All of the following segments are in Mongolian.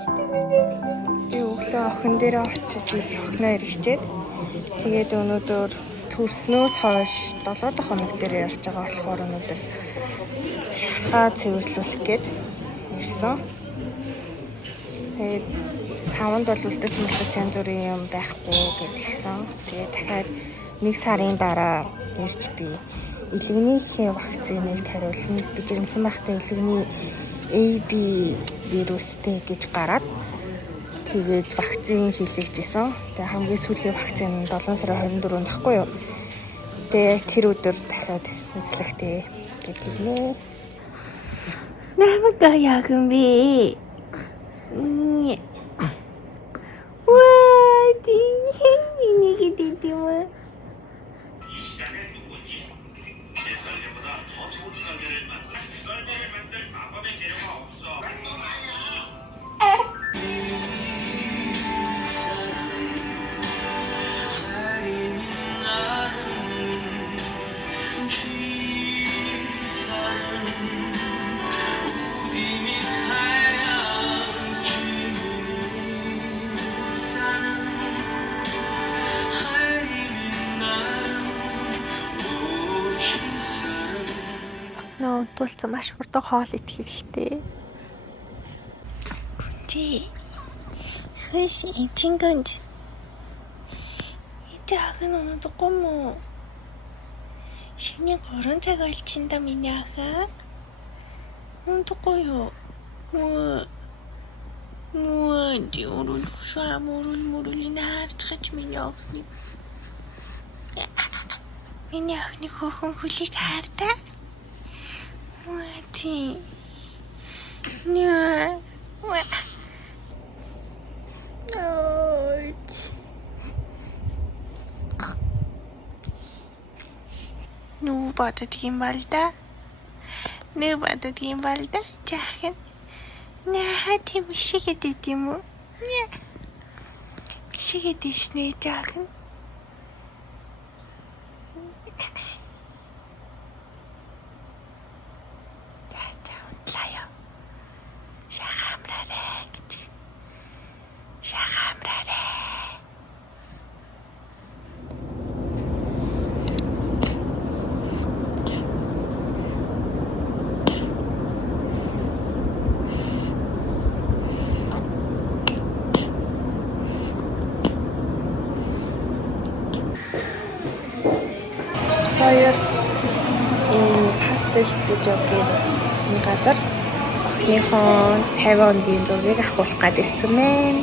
Би өглөө охин дээрээ очиж их охиноо эргэжээд тэгээд өнөөдөр төрснөөс хойш 7 дахь хоног дээр явж байгаа болохоор өнөөдөр шархаа цэвэрлүүлэх гээд ирсэн. Тэгээд цааванд бол үлдсэн янз бүрийн юм байхгүй гэдгийгсэн. Тэгээд дахиад 1 сарын дараа ирж би илэгнийхээ вакциныг хариулна. Би жирэмсэн байхдаа илэгний AB вирустэй гэж гараад тэгээд вакцин хийлгэжсэн. Тэгээд хамгийн сүүлийн вакцин нь 7 сарын 24-нд тахгүй юу? Тэгээд тэр өдөр дахиад үзлэхтэй гэдэг нэ. Намайг яахан би. What? Энийг дийдээ мэ? Тулцсан маш хурдан хоол идэх хэрэгтэй. Чи хөш ичингэнж итахан унтахгүй мó шинэ 3 цаг болчихно миний ахаа унтахгүй юу муу диурул шамурул наарчж миний охин миний охины хөөхөн хөлийг хаартай. Ти. Нэ. Ой. Ну бата тийм балда. Не бата тийм балда. Жаахан. Наа тийм шигэдэт юм уу? Не. Шигэдэшнэ жаахан. Хоёр пастел студиогийн газар охиныхон 50 хоногийн зургийг авахулах гээд ирсэн мэн.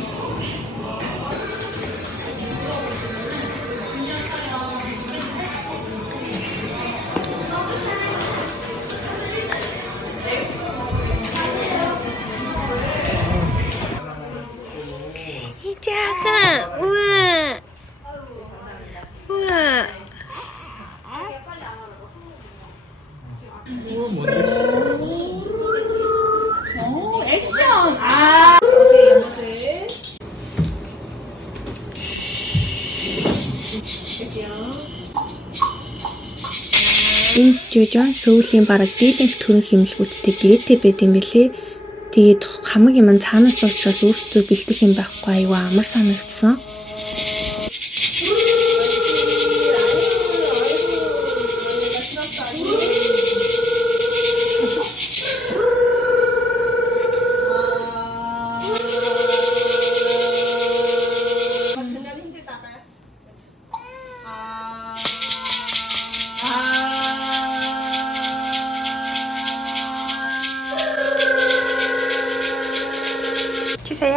Энэ студио Сөүлийн бараг дийлэнх төрөн хэмжлэгүүдтэй гэрээтэй байт юм билээ. Тэгээд хамаг юм цаанаас уучраас өөрсдөө бэлдэх юм байхгүй аюу амар санагдсан.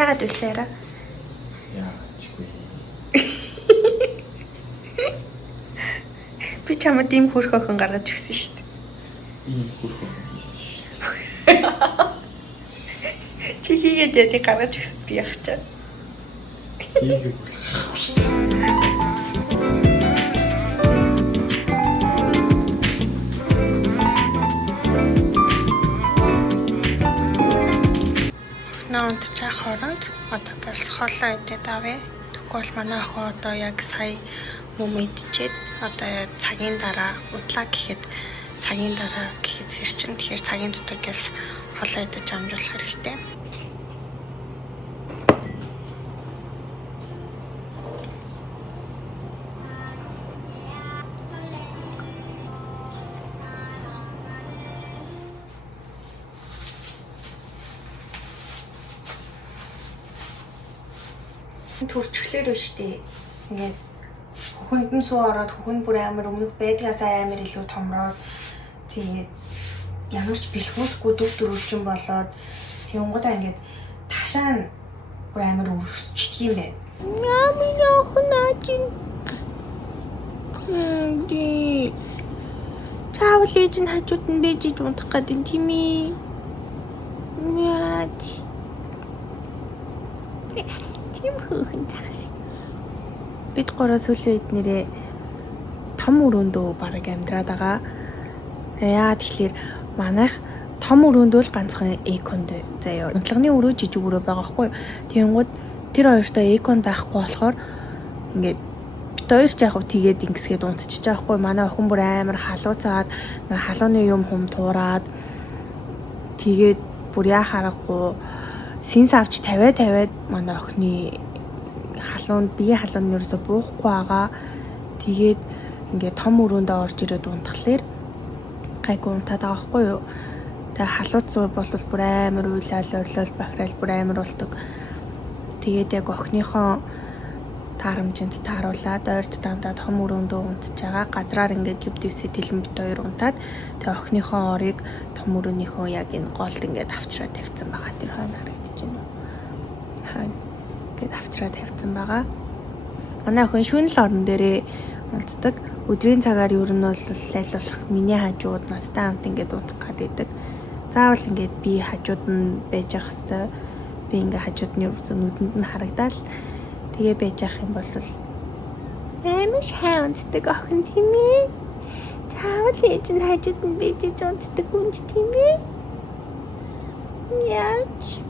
Яагаад үлсээрэ? Яачгүй. Би чамд ийм хөрх охин гаргаж өгсөн шүү дээ. Ийм хөрх охин хийсэн шүү. Чи хийгээд ядыг гаргаж өгсөн би яах чаа. Хийгээ болох шүү дээ. Наад чаа хооронд одоо гэлс хоолоо идээд авъя. Тэгвэл манай охин одоо яг сая мөм идчихэд одоо цагийн дараа удлаа гэхэд цагийн дараа гэхэд сэрчин тэгэхээр цагийн дотор гэлс хоолоо идэж амжуулах хэрэгтэй. төрчлөөр биш үү? Ингээд хөхөнд нь суу ороод хөхөнд бүр амар өмнөх байдгаас амар илүү томроод тэгээд ямар ч бэлхүүсгүй дүр төрүүлжин болоод тэгэнгүүтээ ингээд ташаа нь бүр амар өрсчдөг юм байна. Яамын охинаачин. Ди. Чаавал ээж нь хажууд нь бэж иж унтах гэдэг тийм ээ. Мяч. Тийм хөөхөн тахш. Бид гурав сүүлийн үед нэрээ том өрөөндөө бараг амьдраад байгаа. Яа тэгэхээр манайх том өрөөндөө л ганцхан эконд заяа. Унтлагын өрөө жижиг өрөө байгаа хгүй. Тэгэнгүүт тэр хоёртой эконд байхгүй болохоор ингээд бид хоёр ч яг тэгээд ингэсгээд унтчихж байгаа хгүй. Манай охин бүр амар халууцаад халууны юм хүм туураад тэгээд бүр яа харахгүй синс авч тавиад манай охины халуунд бие халуунд нэрсө буухгүй байгаа. Тэгээд ингээд том өрөөндөө орж ирээд унтахлаар гайгүй унтаад байгаа хгүй юу. Тэгээ халууц бол бүр амар уйлал орлол бахирал бүр амар болдог. Тэгээд яг охиныхоо таарамжинд тааруулаад ойрт дандаа том өрөөндөө унтж байгаа. Газраар ингээд гэв дэвсээ тэлэн бит хоёр унтаад тэгээ охиныхоо орыг том өрөөнийхөө яг энэ голд ингээд авчраад тавьсан байгаа. Тэр хойно харагдаж байна уу? Хойно гээд авчраад тавьсан байгаа. Манай охин шөнөл орон дээрээ унтдаг. Өдрийн цагаар ер нь бол лайлуулах миний хажууд надтай хамт ингээд унтах гэдэг. Заавал ингээд би хажууд нь байж ах хэвээр. Би ингээд хажууд нь нүдэнд нь харагдаад тэгээ байж ах юм бол амар шаавддаг охин тийм ээ. Заавал ээж нь хажууд нь байж унтдаг үнж тийм ээ. Яач.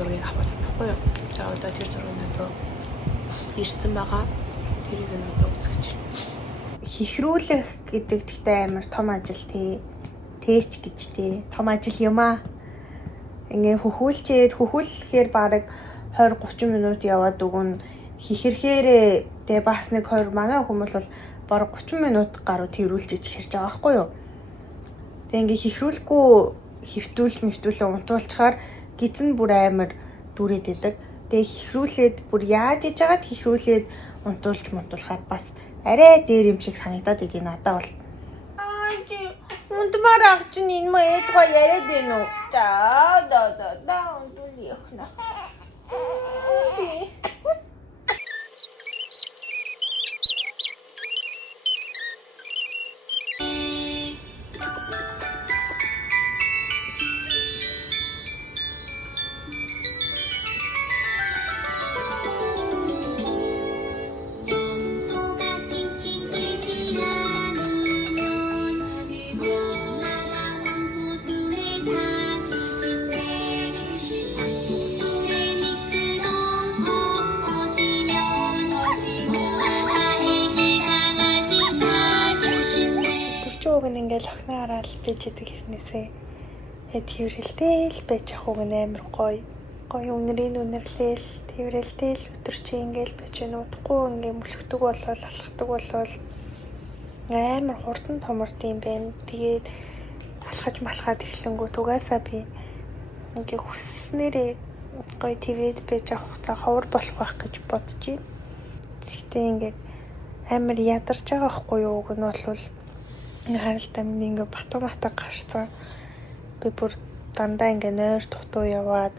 Зургийг авсан байхгүй юу? За одоо тэр зургийг надад ирсэн байгаа. Тэрийг надад үзэж байна. Хихрүүлэх гэдэг тэгтээ амар том ажил тий. Тээч гэж тий. Том ажил юм аа. Ингээ хөхүүлэхээр бараг 20-30 минут яваад өгөн хихэрхээрээ тэгээ бас нэг 20 манай хүмүүс бол бараг 30 минут гаруй тэрүүлж иж хэрж байгаа байхгүй юу? Тэгээ ингээ хихрүүлэхгүй хэвтүүлэн унтуулчихаар гизэн бүр амар дүрээд идэг. Тэгээ хихрүүлээд бүр яаж иж байгаад хихрүүлээд унтуулахаар бас арай дээр юм шиг санагдаад идэв надад бол. Унтмаар ах чинь энэ мө ээж гоо яриад байна уу? За унтуулъя хна. Ингээл охиноо хараад байж идэг хэрнээсээ тэрвэрлтэй л байж ах уг амар гоё үнэрлээл тэрвэрлтэй л өдөрчөө ингээл байж нуудахгүй ингээл мөлхдөг болол алхахдаг болол амар хурдан томорд юм байна. Тэгээд алхаж малхаад эхлэнгүүт угаасаа би ингээ хүсснээрээ гоё тэрвэрлд байж ах хугацаа ховор болох байх гэж бодож байна. Тэгтээ ингээд амар ядарч байгаа байхгүй юу? Уг нь бол харалтаа миний ингээ батга гарсан. Би бүр дандаа ингээ нойр дутуу яваад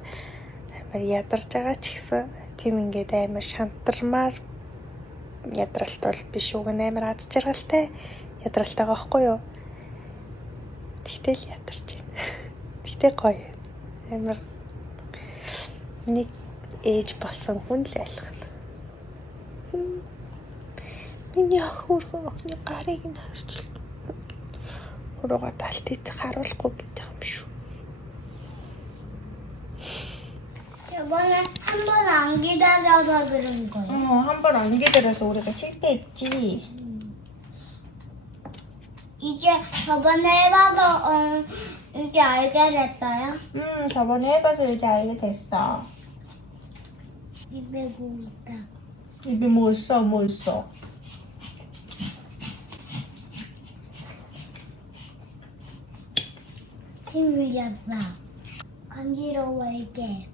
амар ядарч байгаа ч гэсэн тийм ингээд амар шантармаар ядралт бол биш үг амар аз жаргалтай ядралтай байгаа байхгүй юу? Тэгтэл ядарч байна. Тэгтээ гоё. Амар нэг ээж болсон хүн л айлхна. Миний охины гарыг нь харж уруугаа талтыг харуулахгүй гэдэг юм шүү. 이번에 한 번 안 기다려서 그런 거야. 한 번 안 기다려서 우리가 쉴 때 했지. 이제 저번에 해봐서 이제 알게 됐어요. 저번에 해봐서 이제 알게 됐어. 입에 뭐 있다. 입에 뭐 있어? 뭐 있어? 침 흘렸어. 간지러워 이게.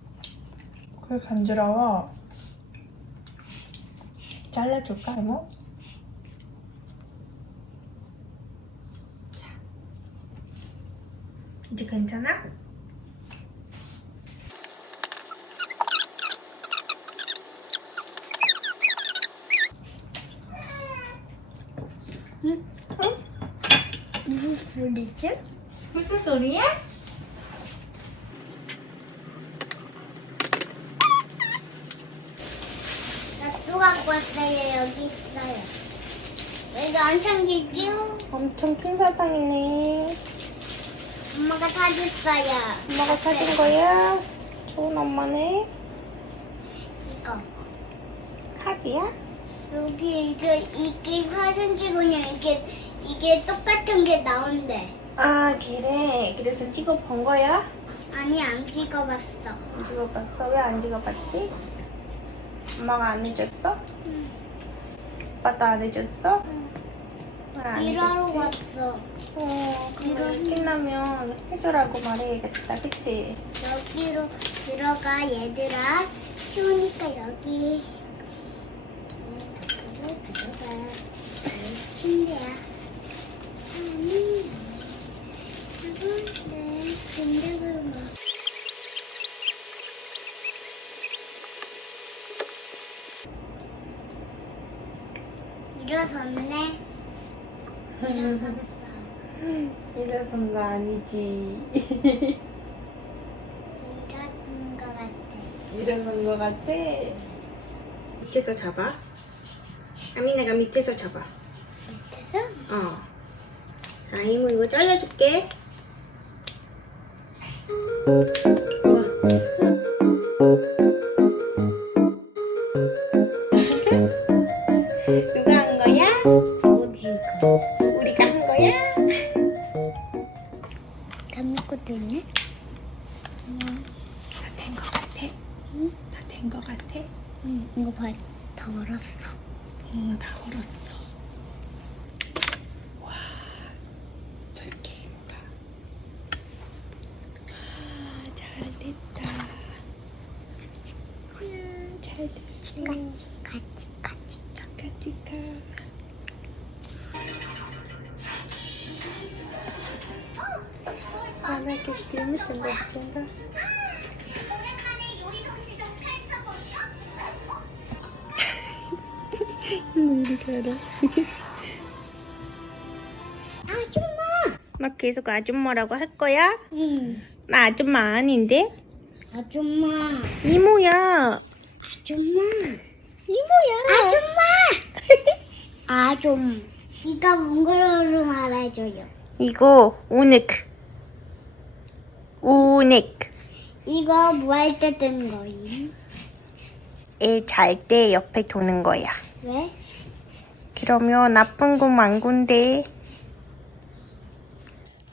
그래 간지러워. 잘라줄까 이모? 자, 이제 괜찮아? 응? 무슨 소리지? 무슨 소리야? 나 또 갖고 왔어요. 여기 있어요. 이거 엄청 길죠? 엄청 큰 사탕이네. 엄마가 사줬어요. 엄마가 사준 거야? 좋은 엄마네. 이거. 카드야? 여기 이게 사진 찍으면 이게 똑같은 게 나온대. 아 그래. 그래서 찍어본 거야? 아니 안 찍어봤어. 안 찍어봤어? 왜 안 찍어봤지? 엄마가 안 해줬어? 응. 아빠도 안 해줬어? 왜 안 일하러 해줬지? 왔어. 그럼 끝나면 해주라고 말해야겠다, 그치? 여기로 들어가 얘들아. 추우니까 여기. 들어가. 침대야. 아니. 네. 근데 그만. 일어섰네. 일어섰어. 일어선 거 아니지. 일어선 것 같아. 일어선 거 같아. 밑에서 잡아. 아미나가 밑에서 잡아. 밑에서? 자, 이모 이거 잘라줄게. 누가 한 거야? 뭐지 이거? 우리가 한 거야? 다 믿고 되네? 다 된 거 같아? 응? 다 된 거 같아? 응, 이거 봐. 다 얼었어. 다 얼었어. 와, 넓게 이모가. 잘 됐다. 잘 됐어. 치카 치카 치카 치카. 치카. Ana que tienes en la tienda. 우리 가라. 아줌마! 나 계속 아줌마라고 할 거야? 응. 나 아줌마 아닌데? 아줌마. 이모야. 아줌마. 이모야. 아줌마! 아줌. 이거 몽골어로 말해줘요. 이거 우넥. 우넥. 이거 뭐 할 때 뜨는 거임? 애 잘 때 옆에 도는 거야. 왜? 그러면 나쁜 꿈 안 군대.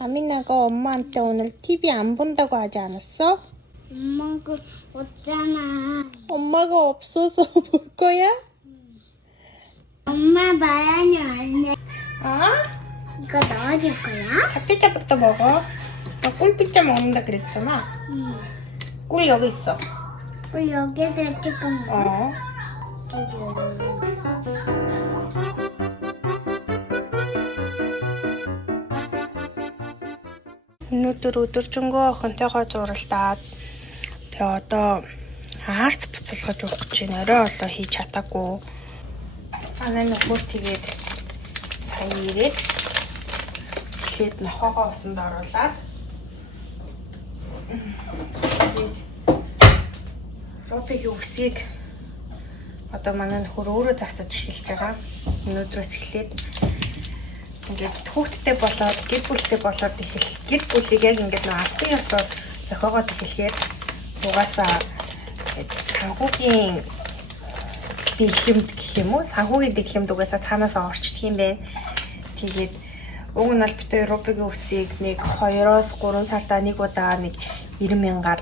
아미나가 엄마한테 오늘 TV 안 본다고 하지 않았어? 엄마가 없잖아. 엄마가 없어서 볼 거야? 엄마 말하면 안 돼. 어? 이거 넣어줄 거야? 잡피자부터 먹어. 나 꿀피자 먹는다 그랬잖아. 응. 꿀 여기 있어. 우리 여기서 조금 어. Өнөөдөр өдөржингөө охинтойгоо зуралдаад тэгээ одоо аарц буцалгаж өгч чинь орой олоо хийж чадаагүй. Манай нөхөр тэгээд сая ирээд эхлээд нохоогоо усанд оруулаад тэгээд Робигийн үсийг одоо манай нөхөр өөрөө засаж эхэлж байгаа. Өнөөдрөөс эхлээд ингээд хүүхдтэй болоод гэр бүлтэй болоод гэр бүлийг яг ингээд нэг албан ёсоор зохиогоод эхлэхээр угаасаа санхүүгийн дэглэмд гэх юм уу? Санхүүгийн дэглэмд угаасаа цаанаасаа орчдөг юм байна. Тэгээд Уг нь бол битээ рупигийн үсийг нэг 2-3 сарда нэг удаа нэг 90,000-аар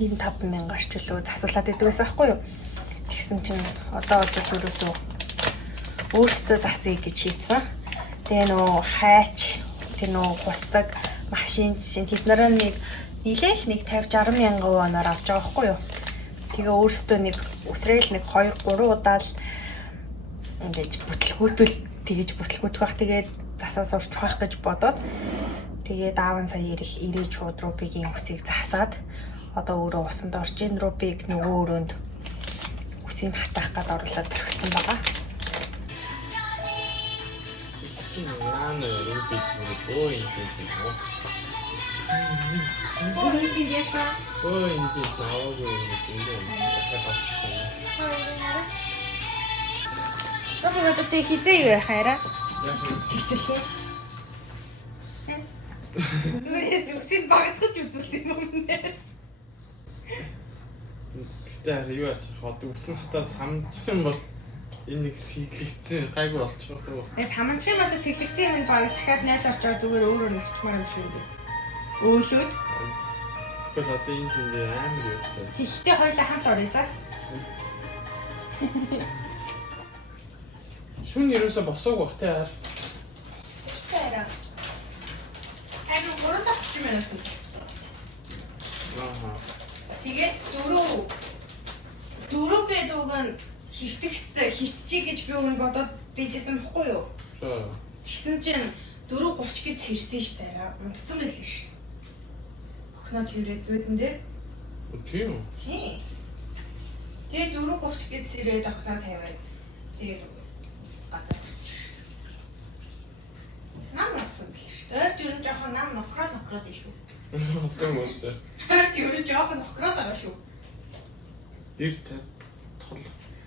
95,000-аар ч үлээ засуулаад идэв байсан байхгүй юу. Тэгсэн чинь одоо бол ерөөсөө өөртөө засъя гэж шийдсэн. Тэгээ нөө хайч тэр нөө хусдаг машин жишээ тэд нараа нэг нилээл нэг 50-60 мянган оноор авч байгаа байхгүй юу. Тэгээ өөртөө нэг үсрээл нэг 2-3 удаа л ингэж бүтлгүүтэл тэгэж бүтлгүүтэх бах тэгээд засаас урч байх гэж бодоод тэгээд ааван сая ирээд шууд рупигийн үсийг засаад одоо өөрөө усанд орж ийн рупиг нөгөө өрөөнд үсийг хатаах гээд оруулаад төрчихсөн байгаа. Яна рупиг өө ингээдээ. Өөрийнхөөсөө өө ингээдээ аваагүй гэж энэ хатаасан. рупиг одоо тэг хизээ юу хайраа? Яг Тэгэлээ. Зүгээрээс үсийг багасгаж үзүүлсэн юм нэ. Гэтэ юу ач хаад үсэн хатаа самчих юм бол энэ нэг сэлэгцэн гайгүй болчих уу. Саманчих юм бол сэлэгцэн юм баг дахиад найз орчоод зүгээр өөрөө нэгчмаар юм шүү дээ. Өөлөөд. Гэхдээ одоо энэ зүйн амар юу. Тэгтээ хоёлаа хамт орё за. Шүн ерөөсө босоог бах те яар. Штайра. Айгу 330 минут. Аа. Тэгээд дөрөв гэдэг үг нь хөвтөхстэй хитчих гэж би өгнө бодоод бийжсэн бохгүй юу? Тэгсэн чинь 4:30 гэж сэрсэн штайра. Унтсан байлээ шүү. Охноо тэрээд бөдөн дээр. Тийм. Тийм. Тэгээд 4:30 гэж сэрээд охноо тавиад тэгээд газар өссөн. Нам утсан бил. Ойр дөрөн жоохон нам нохроод шүү. Одоо үсэ. Ойр дөрөн жоохон нохроод байгаа шүү. Дэр тол.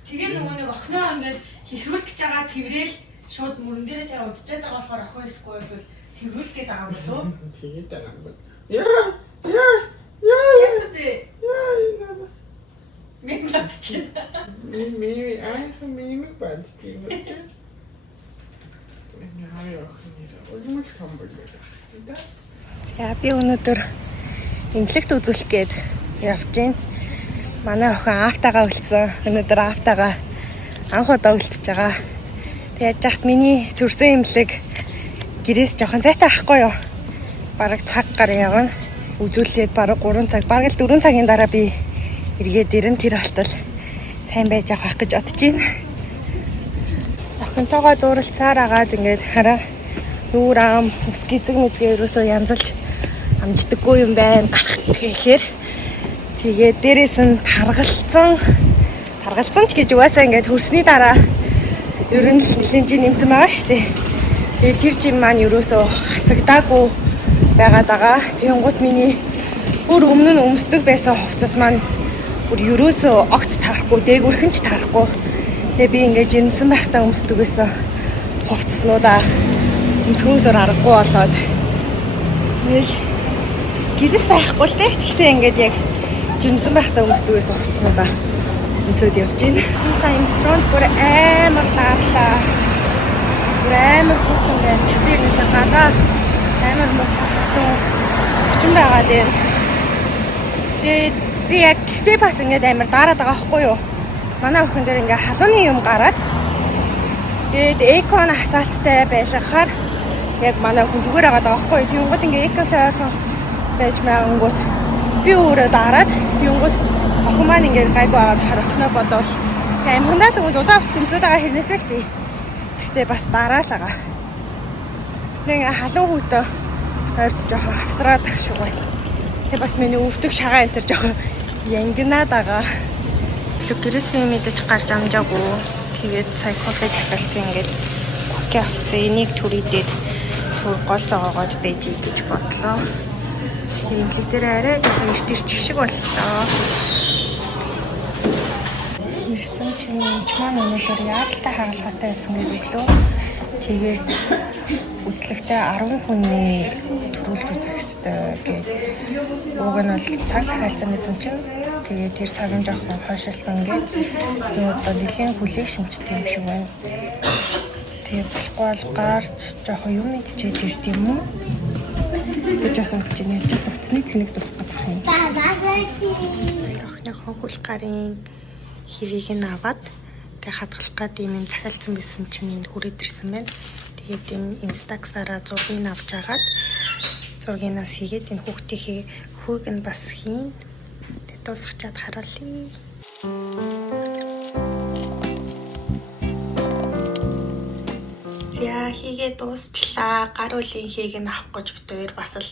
Тэгээ нөгөө нэг охноо ингээд хихрүүлэх гэж байгаа тэрэл шууд мөрөн дээрээ тавиад удчихад байгаа болохоор охин ихгүй бол тэрүүлэх гээд байгаа юм болов уу? Тэгээд байгаа юм байна. Ясбэ. Мен бацчих. Ми ай бацчих. Өлмөл том болоо. За би өнөөдөр эмнэлэгт үзүүлэх гээд явж байна. Манай охин аавтайгаа үлдсэн. Өнөөдөр аавтайгаа анх удаа үлдчихэж байгаа. Тэгээд жахт миний төрсөн эмнэлэг гэрээс жоохон зайтай ахгүй юу? Бараг цаг гар явна. Үзүүлээд бараг 3 цаг, бараг л 4 цагийн дараа би эргээд ирэн тэр халтал сайн байж авах гэж бодож байна. Охинтойгоо зуралцаар агаад ингээд хараа нүүр ам ус гизэг мэзгээ ерөөсөө янзалж амждаггүй юм байна. Гарах гэхээр тэгээд дээрээс нь таргалцсан ч гэж угаасаа ингээд хөрсний дараа ер нь нэлийн жин нэмсэн байгаа шүү дээ. Тэгээд тэр жим маань ерөөсөө хасагдаагүй байгаад байгаа. Тэнгуут миний бүр өмнө нь өмсдөг байсан хувцас маань бүр ерөөсөө огт таарахгүй, дээгүүрхэн ч таарахгүй. Тэгээ би ингээд жирэмсэн байхдаа өмсдөг байсан хувцаснуудаа өмсгөөсөр аргагүй болоод нэг гидс байхгүй л дээ. Гэхдээ ингээд яг жирэмсэн байхдаа өмсдөг байсан хувцаснуудаа өмсөд явж байна. Би сайн метронд бүр амар таарлаа. Бүр амар хүүхэн байна. Тэсэрнээс гадаа амар мохсон хүчин байгаад байна. Тэгээд би яг гэртээ бас ингээд амар дараад байгаа байхгүй юу? Манай охин дээр ингээ халууны юм гараад тэгээд экон асаалттай байлгахаар яг манай охин зүгээр байгаа байхгүй юу? Тэнгууд ингээ эконтой байж маянгууд би өөрөө дараад тэнгууд охин маань ингээ гайгүй агаад харахнаа бодвол амхандаа л зузаа авч сүмсөд байгаа хэрнээсээ л би гэртээ бас дараал байгаа. Нэг халуун хүүтэ ойрц жоохон хавсраад ах шүү гай. Тэг бас миний өвдөг шагаа энэ төр жоохон янгинаад байгаа. Гэрээсээ мэдэж гарч амжаагүй. Тэгээд сая кофе захиалсан ингээд кофе авсан. Энийг түрийдээд түр гол зогоогоод байж гэж бодлоо. Эмнэлэг дээр арай жоохон ирчих шиг боллоо. Ирсэн чинь маань өнөөдөр яаралтай хагалгаатай байсан гэдэг өглөө. Тэгээд үзлэгтээ 10 хүний төрүүлж үзэх хэрэгтэй гэдэг. Уг нь бол цаг захиалсан байсан чинь тэгээд тэр цаг нь жоохон хойшилсан гэдэг. Одоо нэлийн хүлээг шинжтэй юм шиг байна. Тэгээ болохгүй бол гарч жоох юм идчихэд ирд юм уу? Тэгээд жоохон хэмжээний утасны цэнийг дуусгах юм. Охины хөвгөл гарын хэвийг нь аваад тэгээ хадгалах гээд юм захиалсан байсан чинь энэ хүрээд ирсэн байна. Тэгээд энэ Instax-аараа зургийг авч агаад зургийнаас хийгээд энэ хүүхдийнхээ хөөг нь бас хийн. Тэгээд дуусгачаад харуулъя. За хийгээ дуусчлаа. Гар үлийн хийг нь авах гэж бид хоёр бас л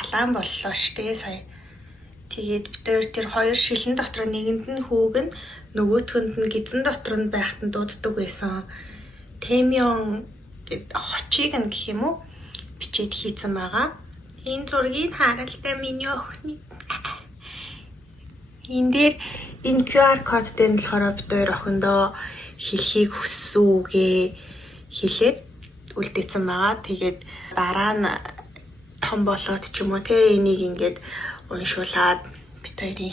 алаан боллоо штэ сая. Тэгээд бид хоёр тэр хоёр шилэн дотор нэгэнд нь хүүг нь нөгөөтгөнд нь гизэн дотор нь байхад нь дууддаг байсан. Темион гэд хочийг нь гэх юм уу бичээд хийцэн байгаа. Энэ зургийг харалтай миний охины. Энэ дээр энэ QR код дээр нь болохоор бид хоёр охиндоо хэлхийг хүссэн үгээ хэлээд үлдээсэн байгаа. Тэгээд дараа нь том болоод ч юм уу те энийг ингээд уншуулад бид хоёрын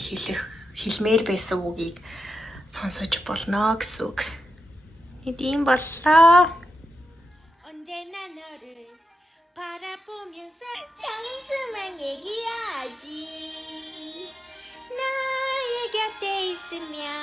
хэлмээр байсан үгийг сонсож болно гэсэн үг. Энд ийм боллоо. 언제나 너를 바라보면서 장인수만 얘기하지 너의 곁에 있으면